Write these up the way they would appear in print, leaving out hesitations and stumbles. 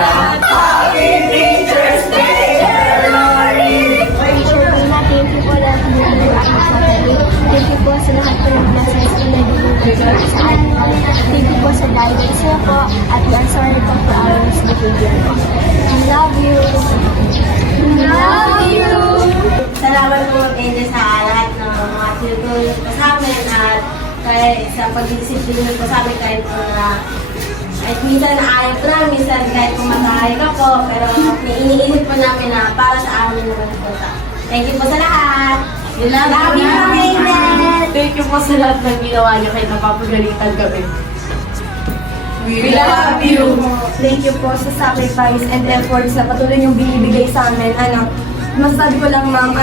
Happy Teacher's Day, Lori! Teacher Dina, thank you po lahat ng thank you po sa lahat po ng blessings na nabibigay sa atin. Thank you po sa guidance niyo po at we are sorry po for our misbehavior. We love you! We love you! Salamat po mag-end sa lahat ng mga tinutulong po sa amin at kahit sa pag-disiplina po sa amin kahit po na kahit minsan ayaw po namin, minsan kahit pumatay ka po, pero iniisip po namin na para sa amin naman po. Thank you po sa lahat! We love you! Thank you po sa lahat ng ginawa niyo kahit napapagalitan kami. We love you! Thank you po sa sacrifice and efforts na patuloy niyong binibigay sa amin. Masasabi ko lang ma'am,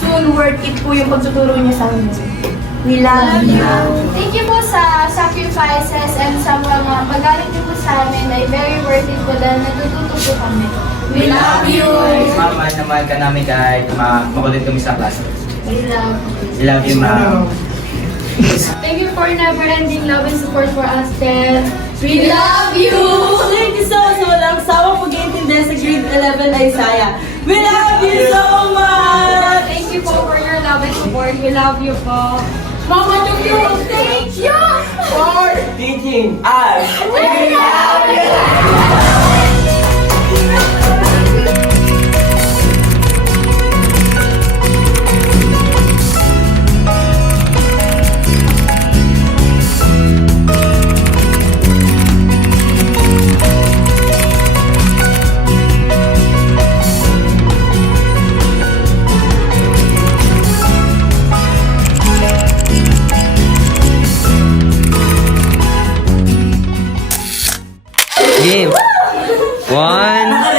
soon worth it po yung pagtuturo niyo sa amin. We love you! Thank you po sa sacrifices and sa mga pag-alit niyo po sa amin ay very worth it po dahil natututo po kami. We love you! Ma'am, mahal na mahal ka namin kahit makulit kami sa klase. We love We love you, ma'am. Thank you for never-ending love and support for us, Ted. We love you! Thank you so much sa walang sawang pag-iintindi sa grade 11 Isaiah. We love you so much! Thank you po for your love and support. We love you po. Mama, thank you for teaching us. We love you! Game. One. Thank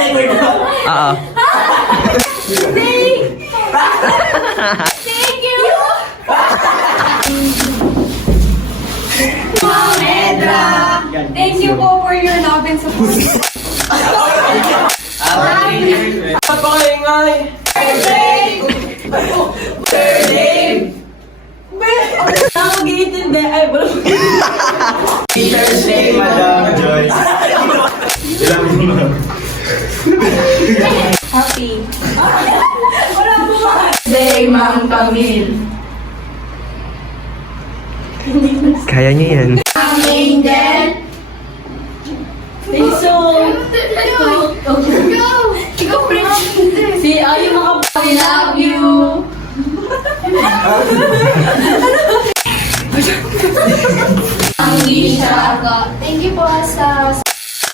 you! Thank you po for your love and support. Napakaingay! Birthday! Mag-iintindi. Ay, bro. Teacher's Day, Madam Joyce. We love you, ma'am. Happy. Wala po ba? Day, Ma'am Camille. Kaya niyo yan. Angel. So, Go, Prince. si yung mga We love you. Ang Thank you po sa